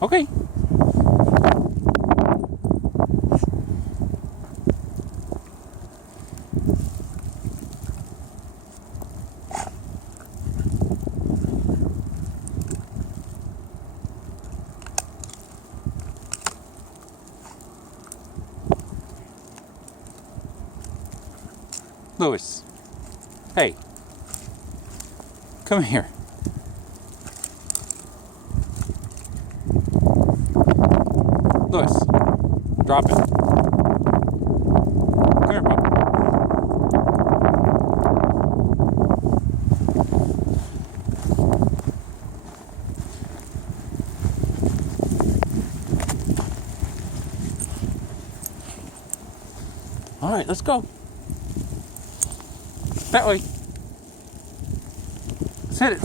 Okay. Louis. Hey. Come here. Louis. Drop it. Come here, pup. All right, let's go. That way. Let's hit it.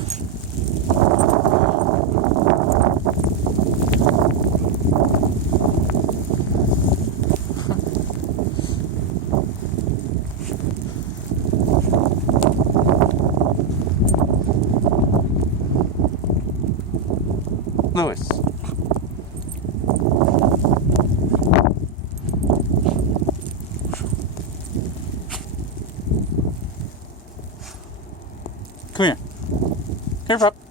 Louis. Come here. Here, pup.